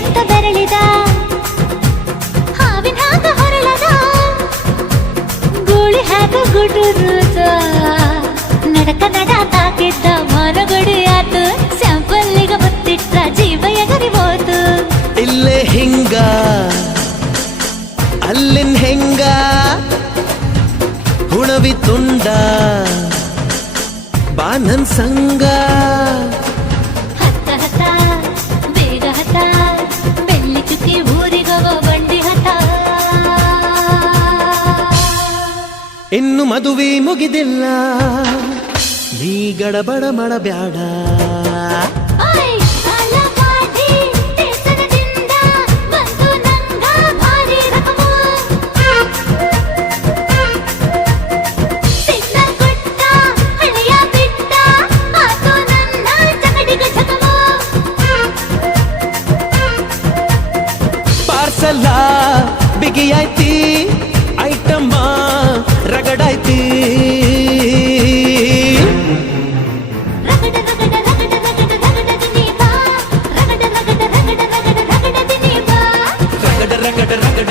ಬೇಕಂತ ಬೆರಳಿದ ಹಾವಿನ ಹಾಗ ಹೊರಳದ ಗೂಳಿ ಹಾಗ ಗುಡುರುದ ನಡಕ ನಡ ತಾಕಿದ್ದ ಮರಗಡಿ ಆತು ಸ್ಯಾಂಪಲ್ಲಿಗ ಮುತ್ತಿಟ್ಟ ಜೀವ ಎಗರಿ ಹೋತು ಇಲ್ಲೇ ಹಿಂಗ ಅಲ್ಲಿನ್ ಹೆಂಗ ಹುಣವಿ ತುಂಡ ಬಾ ನನ್ ಸಂಗ ಹತ್ತ ಹತ ಬೇಗ ಹತ ಬೆಳ್ಳಿ ಚುಕ್ಕಿ ಊರಿಗವ ಬಂಡಿ ಹತ ಇನ್ನು ಮದುವೆ ಮುಗಿದಿಲ್ಲ ನೀ ಗಡಬಡ ಮಾಡಬ್ಯಾಡ ಓಯ್ ಸಾಲಗಾಡಿ ದೇಶದಿಂದ ಬಂದು ನಂಗ ಭಾರಿ ರಕಮು ಸಿಗ್ನಲ್ ಕೊಟ್ಟ ಹಳೆಯ ಬಿಟ್ಟ ಆತು ನನ್ನ ಚಕಡಿಗ ಚಕಮು ಪಾರ್ಸಲ್ಲ ಬಿಗಿಯಾಯ್ತಿ ಐಟಮ್ಮ ರಗಡಾಯ್ತಿ ರಗಡ ರಗಡ ರಗಡ ರಗಡ ರಗಡ ದಿನಿ ಬಾ ರಗಡ ರಗಡ ರಗಡ ರಗಡ ರಗಡ ದಿನಿ ಬಾ ರಗಡ ರಗಡ ರಗಡ